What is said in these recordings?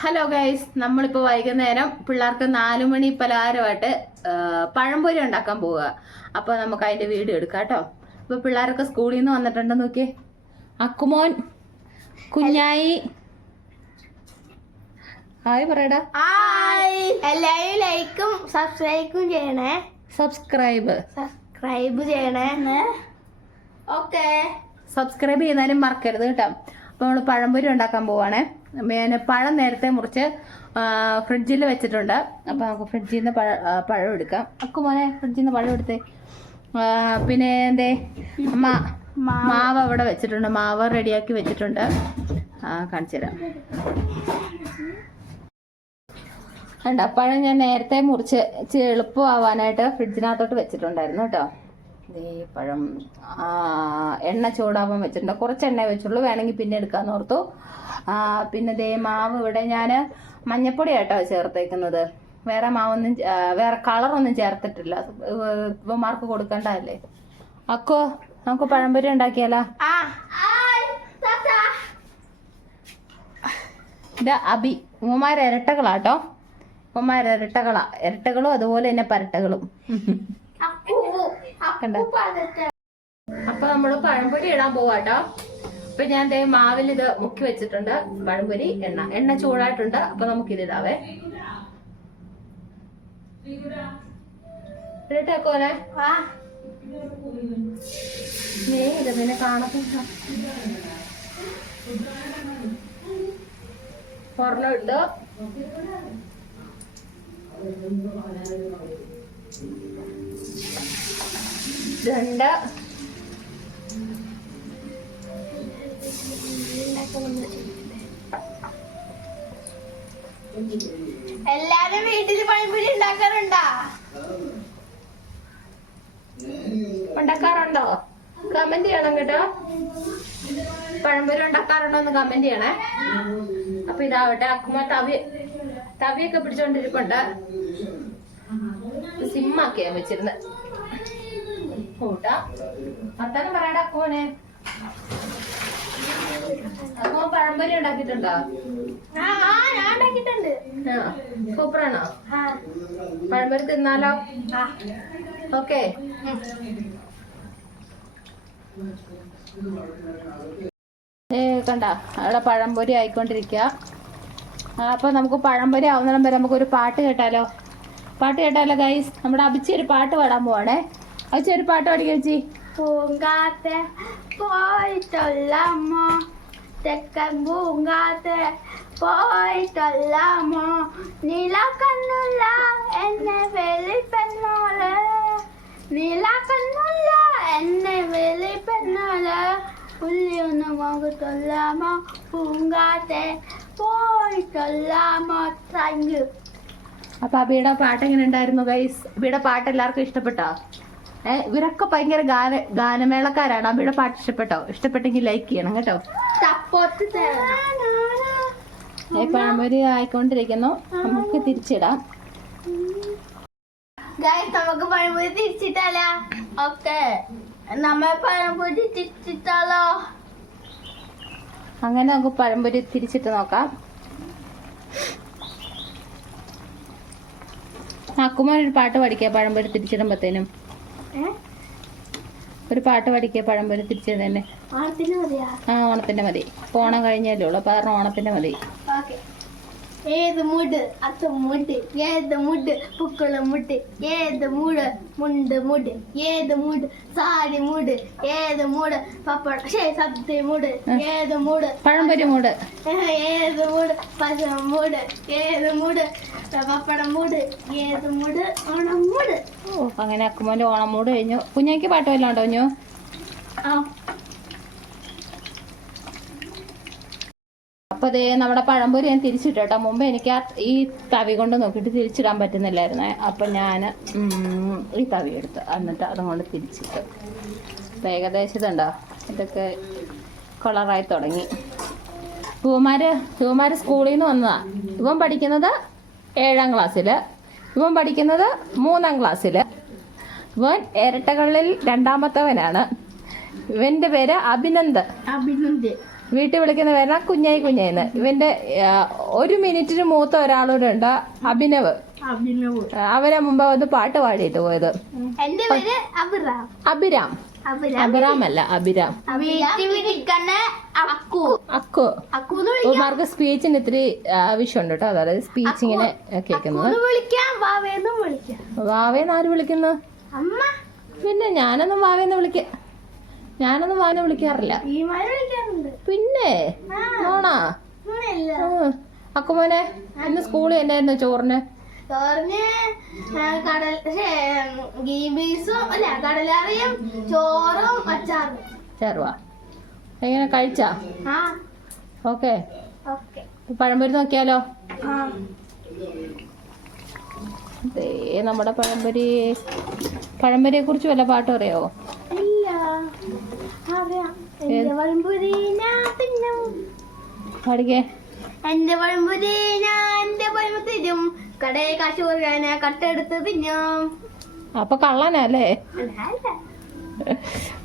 Hello guys നമ്മളിപ്പോൾ വൈകുന്നേരം പിള്ളേർക്ക് നാലു മണി പലഹാരമായിട്ട് പഴംപൊരി ഉണ്ടാക്കാൻ പോവുക. അപ്പോൾ നമുക്ക് അതിന്റെ വീഡിയോ എടുക്കാം കേട്ടോ. അപ്പോൾ പിള്ളേരൊക്കെ സ്കൂളിൽ നിന്ന് വന്നിട്ടുണ്ടോ നോക്കിയേ? അക്കുമോൻ കുഞ്ഞായി. ഹായ് പറയടാ. ഹായ് എല്ലാവരും ലൈക്കും സബ്സ്ക്രൈബും ചെയ്യണേ. സബ്സ്ക്രൈബ് സബ്സ്ക്രൈബ് ചെയ്യണേ. ഓക്കെ സബ്സ്ക്രൈബ് ചെയ്യുന്നാലും മറക്കരുത് കേട്ടോ. അപ്പോൾ നമ്മൾ പഴംപൊരി ഉണ്ടാക്കാൻ പോവാണ്. പിന്നെ പഴം നേരത്തെ മുറിച്ച് ഫ്രിഡ്ജിൽ വെച്ചിട്ടുണ്ട്. അപ്പോൾ നമുക്ക് ഫ്രിഡ്ജിൽ നിന്ന് പഴ പഴം എടുക്കാം. അക്കുമോനെ ഫ്രിഡ്ജിൽ നിന്ന് പഴം എടുത്തേ. പിന്നെ എന്തേ? അമ്മ മാവ് അവിടെ വെച്ചിട്ടുണ്ട്. മാവ് റെഡിയാക്കി വെച്ചിട്ടുണ്ട്. കാണിച്ചു തരാം. കണ്ട? പഴം ഞാൻ നേരത്തെ മുറിച്ച് എളുപ്പമാവാനായിട്ട് ഫ്രിഡ്ജിനകത്തോട്ട് വെച്ചിട്ടുണ്ടായിരുന്നു കേട്ടോ. പഴം ആ, എണ്ണ ചൂടാവാൻ വെച്ചിട്ടുണ്ട്. കുറച്ച് എണ്ണ വെച്ചുള്ളൂ. വേണമെങ്കിൽ പിന്നെ എടുക്കാന്ന് ഓർത്തു. പിന്നെ ദേ മാവ് ഇവിടെ ഞാൻ മഞ്ഞപ്പൊടി കേട്ടോ ചേർത്തേക്കുന്നത്. വേറെ മാവൊന്നും വേറെ കളറൊന്നും ചേർത്തിട്ടില്ല. ഇപ്പൊ മാർക്ക് കൊടുക്കണ്ടല്ലേ അക്കോ നമുക്ക് പഴംപൊരി ഉണ്ടാക്കിയാലോ? ഇത് അബി. ഉമ്മമാരെ ഇരട്ടകളാട്ടോ. ഉമ്മമാരെ ഇരട്ടകളാ. ഇരട്ടകളും അതുപോലെ തന്നെ പരട്ടകളും. കണ്ടോ? അപ്പു നമ്മൾ പഴംപൊരി ഇടാൻ പോവാട്ടോ. അപ്പൊ ഞാൻ ദേ മാവിൽ ഇത് മുക്കി വെച്ചിട്ടുണ്ട്. പഴംപൊരി എണ്ണ. എണ്ണ ചൂടായിട്ടുണ്ട്. അപ്പൊ നമുക്ക് ഇത് ഇടാവേ. ഇട്ടേക്കോനെ ആ നീ ഇത് നിന്നെ കാണത്തില്ല ഒരെണ്ണം ഇട്ടു രണ്ട്. എല്ലാരും വീട്ടിൽ പഴംപൊരി ഉണ്ടാക്കാറുണ്ടോ? ഉണ്ടാക്കാറുണ്ടോ? കമന്റ് ചെയ്യണം കേട്ടോ. പഴംപൊരി ഉണ്ടാക്കാറുണ്ടോ എന്ന് കമന്റ് ചെയ്യണേ. അപ്പൊ ഇതാവട്ടെ അക്കുമ തവി തവിയൊക്കെ പിടിച്ചോണ്ടിരിപ്പുണ്ട്. സിമ്മാക്കിയാ വെച്ചിരുന്നത് കൂട്ടാ. വർത്താനം പറയടാ അക്കുമോനെ അക്കുമ പഴംപൊരി ആ സൂപ്പറാണോ? പഴംപൊരി തിന്നാലോ? ഓക്കെ. കണ്ട? അവിടെ പഴംപൊരി ആയിക്കൊണ്ടിരിക്കുക ആ, അപ്പൊ നമുക്ക് പഴംപൊരി ആവുന്നിടം വരെ നമുക്ക് ഒരു പാട്ട് കേട്ടാലോ? പാട്ട് കേട്ടാലോ ഗൈസ് നമ്മുടെ അഭിച്ചി ഒരു പാട്ട് പാടാൻ പോവാണേ. അഭിച്ചി ഒരു പാട്ട് പാടി ചേച്ചി. പൂങ്കാത്തെ പോയിട്ടൊല്ലാമോ തെക്കൻ പൂങ്കാത്ത പോയിട്ടൊല്ലാമോ നീല കണ്ണുള്ള എന്നെ വെളിപ്പെന്നോൾ നീല കണ്ണുള്ള എന്നെ വെളിപ്പെന്നോൾ ഉള്ളിയൊന്ന് മുഖത്തൊല്ലാമോ പൂങ്കാത്തെ പോയിട്ടൊല്ലാമോ താങ്ക് യു അപ്പൊ അബിയുടെ പാട്ട് എങ്ങനെ ഉണ്ടായിരുന്നു ഗൈസ് അബിയുടെ പാട്ട് എല്ലാവർക്കും ഇഷ്ടപ്പെട്ടോ? ഇവരൊക്കെ ഭയങ്കര ഗാന ഗാനമേളക്കാരാണ്. അമ്മയുടെ പാട്ട് ഇഷ്ടപ്പെട്ടോ? ഇഷ്ടപ്പെട്ടെങ്കിൽ ലൈക്ക് ചെയ്യണം കേട്ടോ. പഴംപൊരി ആയിക്കൊണ്ടിരിക്കുന്നു. നമുക്ക് തിരിച്ചിടാം. നമുക്ക് പഴംപൊരി തിരിച്ചിട്ടല്ല. ഓക്കെ. നമ്മൾ പഴംപൊരി തിരിച്ചിട്ടാലോ? അങ്ങനെ നമുക്ക് പഴംപൊരി തിരിച്ചിട്ട് നോക്കാം. അക്കുമാരൊരു പാട്ട് പഠിക്കാം. പഴംപൊരി തിരിച്ചിടുമ്പത്തേനും. ഒരു പാട്ട് പഠിക്കുക പഴംപൊരി തിരിച്ചു തന്നെ ആ ഓണത്തിന്റെ മതി. ഓണം കഴിഞ്ഞല്ലേ ഉള്ളു. അപ്പൊ ഓണത്തിന്റെ മതി. ഏത് മുട്? അത്ത മുട്. ഏത് മുട്? പുക്കള മുട്. ഏത് മുട്? മുണ്ട് മുട്. ഏത് മുട്? സാരി മുട്. ഏത് മുട്? പപ്പട. ശേ സത്യ മുട്. ഏത് മുട്? പഴംപൊരി മുട്. ഏത് മുട്? പശ മുട്. ഏത് മുട്? പപ്പടം മുട്. ഏത് മുട്? ഓണം മുട്. ഓ അങ്ങനെ അക്കുമോന്റെ ഓണം മുട് കഴിഞ്ഞു. കുഞ്ഞയ്ക്ക് പാട്ട് വല്ലതും ഉണ്ടോ കുഞ്ഞു? ആ. അപ്പൊ ദേ നമ്മുടെ പഴംപൊരി ഞാൻ തിരിച്ചിട്ടു കേട്ടോ മുമ്പ് എനിക്ക് ആ ഈ തവി കൊണ്ട് നോക്കിയിട്ട് തിരിച്ചിടാൻ പറ്റുന്നില്ലായിരുന്നേ. അപ്പം ഞാൻ ഈ തവി എടുത്ത് എന്നിട്ട് അതും കൊണ്ട് തിരിച്ചിട്ട്. ഏകദേശം ഇതുണ്ടോ? ഇതൊക്കെ കളറായി തുടങ്ങി. ഇവന്മാര് ഇവന്മാര് സ്കൂളിൽ നിന്ന് വന്നതാ. ഇവൻ പഠിക്കുന്നത് ഏഴാം ക്ലാസ്സിൽ ഇവൻ പഠിക്കുന്നത് മൂന്നാം ക്ലാസ്സിൽ ഇവൻ ഇരട്ടകളിൽ രണ്ടാമത്തവനാണ്. ഇവന്റെ പേര് അഭിനന്ദ്. അഭിനന്ദ്. വീട്ടിൽ വിളിക്കുന്ന പേരാ കുഞ്ഞായി കുഞ്ഞായിന്ന്. ഇവന്റെ ഒരു മിനിറ്റിന് മൂത്ത ഒരാളൂടെ ഉണ്ട് അഭിനവ്. അവരെ മുമ്പ് വന്ന് പാട്ട് പാടിയിട്ട് പോയത്. അഭിറാം. അഭിരാം. അഭിരാം. അഭിരാം. അല്ല അഭിരാം അക്കു. അക്കു. അക്കു എന്ന് മാർക്ക് സ്പീച്ചിന് ഇത്തിരി ആവശ്യമുണ്ട് കേട്ടോ. അതായത് സ്പീച്ച് ഇങ്ങനെ കേൾക്കുന്നത്. വാവേന്നും ആര് വിളിക്കുന്നു? അമ്മ. പിന്നെ ഞാനൊന്നും വാവേന്ന് വിളിക്ക ഞാനൊന്നും വാവേന്ന് വിളിക്കാറില്ല. പിന്നെ? നോണാ. അക്കുമോനെ ഇന്ന് സ്കൂളിൽ എന്നായിരുന്നു ചോറിന്? കടൽ ഗീം പീസും അല്ല കടലറിയും ചോറും അച്ചാറും. ചേർവാ എങ്ങനെ കഴിച്ചാ? ഓക്കെ. പഴംപൊരി നോക്കിയാലോ? ദേ നമ്മുടെ പഴംപൊരി പഴംപൊരിയെ കുറിച്ച് വല്ല പാട്ട് അറിയാവോ? ഇല്ല. അറിയാം. എന്റെ പഴംപൊരി ഞാൻ പാടിക്കേ. എന്റെ പഴംപൊരി ഞാൻ എന്റെ പഴം തിന്നും. കടയിൽ കാശ് കൊടുക്കാൻ കട്ടെടുത്ത് തിന്നും. അപ്പൊ കള്ളനല്ലേ.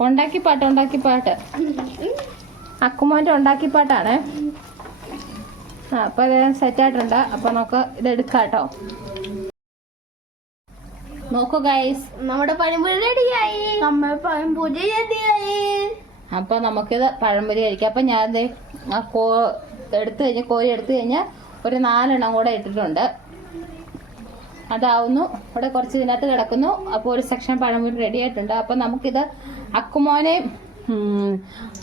ഉണ്ടാക്കി പാട്ട് ഉണ്ടാക്കി പാട്ട്. അക്കുമോന്റെ ഉണ്ടാക്കി പാട്ടാണ്. ആ അപ്പൊ സെറ്റ് ആയിട്ടുണ്ട്. അപ്പൊ നമുക്ക് ഇത് എടുക്കാം കേട്ടോ. നോക്കൂ ഗൈസ് നമ്മുടെ പഴംപൊരി റെഡിയായി നമ്മുടെ പഴംപൊരി റെഡിയായി അപ്പൊ നമുക്കിത് പഴംപൊരി കഴിക്കാം അപ്പൊ ഞാൻ ആ കോ എടുത്തു കഴിഞ്ഞ് കോരി എടുത്തു കഴിഞ്ഞാൽ ഒരു നാലെണ്ണം കൂടെ ഇട്ടിട്ടുണ്ട്. അതാവുന്നു. ഇവിടെ കുറച്ച് ഇതിനകത്ത് കിടക്കുന്നു. അപ്പോൾ ഒരു സെക്ഷൻ പഴംപൊരി റെഡി ആയിട്ടുണ്ട്. അപ്പൊ നമുക്കിത് അക്കുമോനെയും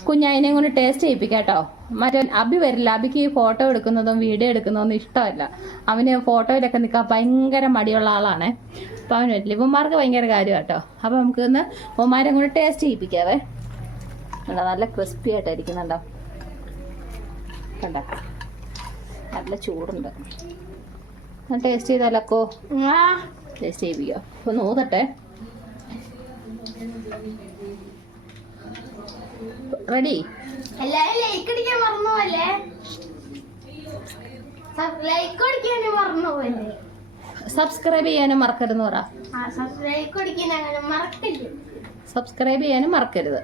കുഞ്ഞായനെയും കൊണ്ട് ടേസ്റ്റ് ചെയ്യിപ്പിക്കാം കേട്ടോ. മറ്റേ അബി വരില്ല. അബിക്ക് ഈ ഫോട്ടോ എടുക്കുന്നതും വീഡിയോ എടുക്കുന്നതൊന്നും ഇഷ്ടമല്ല. അവന് ഫോട്ടോയിലൊക്കെ നിൽക്കാൻ ഭയങ്കര മടിയുള്ള ആളാണ്. അപ്പോൾ അവന് പറ്റില്ല ഇവന്മാർക്ക് ഭയങ്കര കാര്യം കേട്ടോ. അപ്പോൾ നമുക്ക് ഇന്ന് ഉമ്മാരെ ടേസ്റ്റ് ചെയ്യിപ്പിക്കാവേ. കണ്ടോ നല്ല ക്രിസ്പി ആയിട്ടായിരിക്കുന്നുണ്ടോ കണ്ടോ? നല്ല ചൂടുണ്ട്. ഞാൻ ടേസ്റ്റ് ചെയ്താലക്കോ ടേസ്റ്റ് ചെയ്യിപ്പിക്കോ. അപ്പൊ നോക്കട്ടെ റെഡി എല്ലാരും ലൈക്ക് അടിക്കാൻ മറന്നു പോലെ ലൈക്ക് അടിക്കാൻ മറന്നു പോലെ സബ്സ്ക്രൈബ് ചെയ്യാനും മറക്കരുതെന്ന് പറ. സബ്സ്ക്രൈബ് അടിക്കാൻ അങ്ങനെ മറക്കില്ല സബ്സ്ക്രൈബ് ചെയ്യാനും മറക്കരുത്.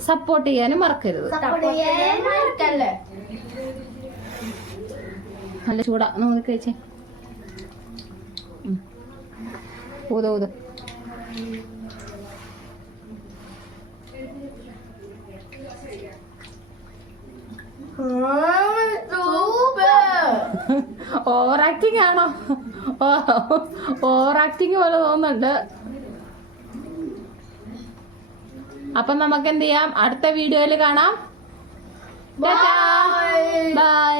സപ്പോർട്ട് ചെയ്യാനും മറക്കരുത്. നല്ല ചൂടാ. നമുക്ക് കഴിച്ചേ. ഊത് ഓവർ ആക്ടിങ് ആണോ? ഓവർ ആക്ടിങ് പോലെ തോന്നുന്നുണ്ട്. അപ്പൊ നമുക്ക് എന്ത് ചെയ്യാം? അടുത്ത വീഡിയോയിൽ കാണാം. ബൈ